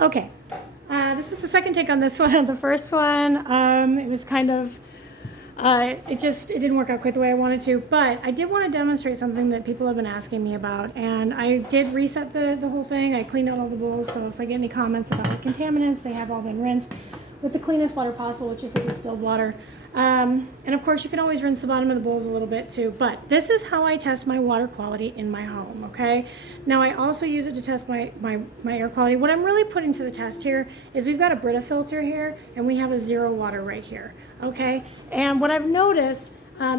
Okay, this is the second take on this one. The first one, it was kind of, it didn't work out quite the way I wanted to, but I did want to demonstrate something that people have been asking me about, and I did reset the whole thing. I cleaned out all the bowls, so if I get any comments about the contaminants, they have all been rinsed with the cleanest water possible, which is the distilled water. And of course, you can always rinse the bottom of the bowls a little bit too, but this is how I test my water quality in my home, okay? Now, I also use it to test my air quality. What I'm really putting to the test here is we've got a Brita filter here, and we have a zero water right here, okay? And what I've noticed,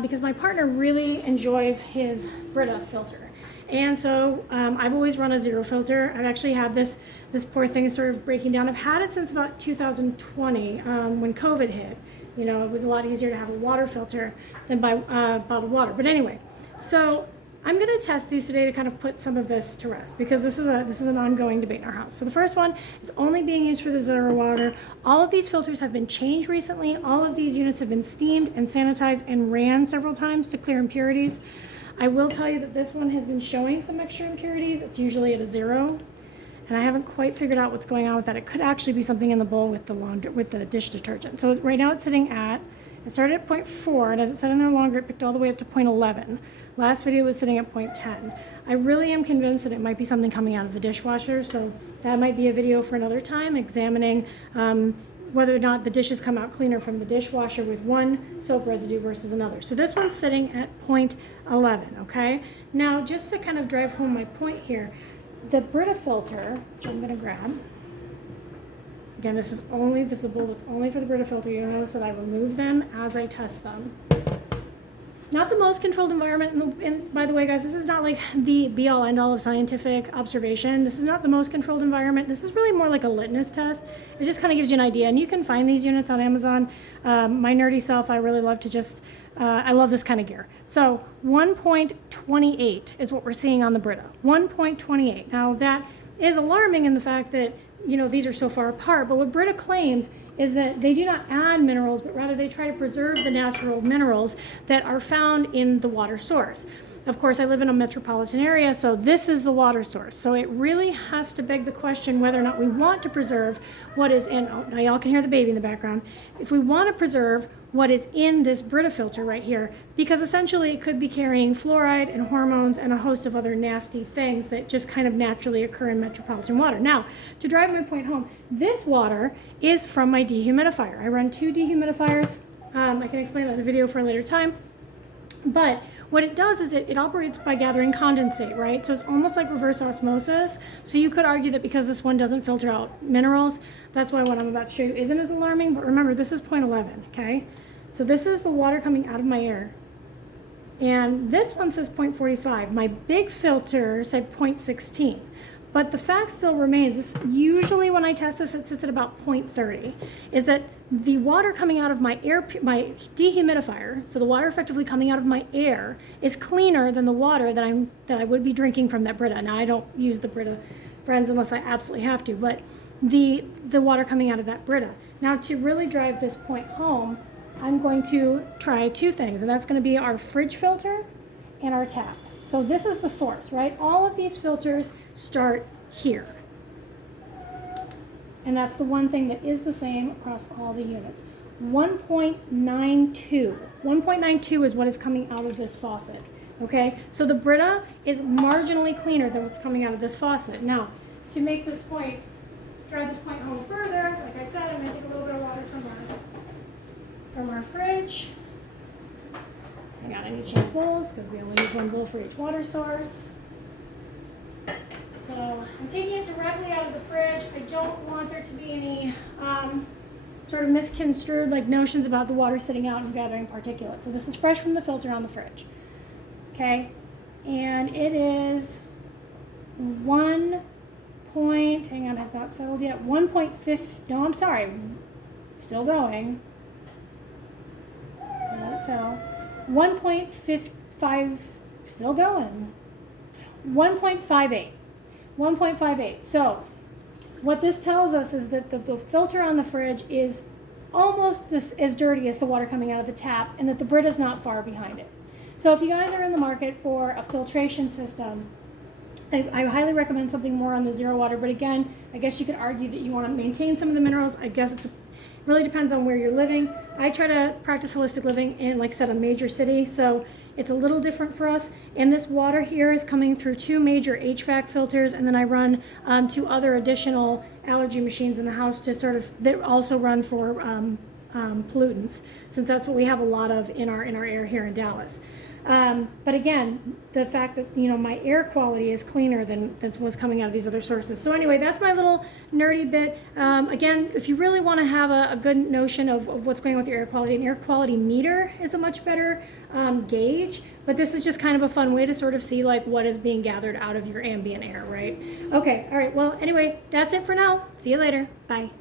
because my partner really enjoys his Brita filter, and so I've always run a zero filter. I've actually had this poor thing is sort of breaking down. I've had it since about 2020 when COVID hit. You know, it was a lot easier to have a water filter than buy bottled water. But anyway, so I'm going to test these today to kind of put some of this to rest, because this is an ongoing debate in our house. So the first one is only being used for the zero water. All of these filters have been changed recently. All of these units have been steamed and sanitized and ran several times to clear impurities. I will tell you that this one has been showing some extra impurities. It's usually at a 0. And I haven't quite figured out what's going on with that. It could actually be something in the bowl with the dish detergent. So right now it's sitting at, it started at 0.4, and as it said in there longer, it picked all the way up to 0.11. Last video was sitting at 0.10. I really am convinced that it might be something coming out of the dishwasher, so that might be a video for another time, examining whether or not the dishes come out cleaner from the dishwasher with one soap residue versus another. So this one's sitting at 0.11, okay? Now, just to kind of drive home my point here, the Brita filter, which I'm going to grab, again, this is a bowl that's only for the Brita filter. You'll notice that I remove them as I test them. Not the most controlled environment, and by the way, guys, this is not like the be-all, end-all of scientific observation. This is not the most controlled environment. This is really more like a litmus test. It just kind of gives you an idea, and you can find these units on Amazon. My nerdy self, I really love to just, I love this kind of gear. So 1.28 is what we're seeing on the Brita, 1.28. Now that is alarming in the fact that, you know, these are so far apart, but what Brita claims is that they do not add minerals, but rather they try to preserve the natural minerals that are found in the water source. Of course, I live in a metropolitan area, so this is the water source. So it really has to beg the question whether or not we want to preserve what is in, oh, now y'all can hear the baby in the background. If we want to preserve what is in this Brita filter right here, because essentially it could be carrying fluoride and hormones and a host of other nasty things that just kind of naturally occur in metropolitan water. Now, to drive my point home, this water is from my dehumidifier. I run 2 dehumidifiers. I can explain that in a video for a later time. But what it does is it operates by gathering condensate, right? So it's almost like reverse osmosis. So you could argue that because this one doesn't filter out minerals, that's why what I'm about to show you isn't as alarming. But remember, this is 0.11, okay? So this is the water coming out of my air. And this one says 0.45. My big filter said 0.16. But the fact still remains, this, usually when I test this, it sits at about 0.30, is that the water coming out of my dehumidifier, so the water effectively coming out of my air, is cleaner than the water that I would be drinking from that Brita. Now, I don't use the Brita, friends, unless I absolutely have to, but the water coming out of that Brita. Now, to really drive this point home, I'm going to try 2 things, and that's going to be our fridge filter and our tap. So this is the source, right? All of these filters start here. And that's the one thing that is the same across all the units. 1.92. 1.92 is what is coming out of this faucet, okay? So the Brita is marginally cleaner than what's coming out of this faucet. Now, to make this point, drive this point home further, like I said, I'm gonna take a little bit of water from our fridge. Hang on, I need to change bowls because we only use one bowl for each water source. So I'm taking it directly out of the fridge. I don't want there to be any sort of misconstrued like notions about the water sitting out and gathering particulates. So this is fresh from the filter on the fridge. Okay, and it is 1 point, hang on, has not settled yet. 1.5, no, I'm sorry, still going. Let it settle. 1.55, still going. 1.58. 1.58. So what this tells us is that the filter on the fridge is almost as dirty as the water coming out of the tap, and that the Brita is not far behind it. So if you guys are in the market for a filtration system I highly recommend something more on the zero water, but again, I guess you could argue that you want to maintain some of the minerals. I guess it really depends on where you're living. I try to practice holistic living in, like I said, a major city, so it's a little different for us. And this water here is coming through 2 major HVAC filters, and then I run 2 other additional allergy machines in the house to sort of, that also run for pollutants, since that's what we have a lot of in our air here in Dallas. But again, the fact that, you know, my air quality is cleaner than what's coming out of these other sources. So anyway, that's my little nerdy bit. Again, if you really want to have a good notion of what's going on with your air quality, an air quality meter is a much better gauge, but this is just kind of a fun way to sort of see like what is being gathered out of your ambient air, right? Okay, all right, well, anyway, that's it for now. See you later. Bye.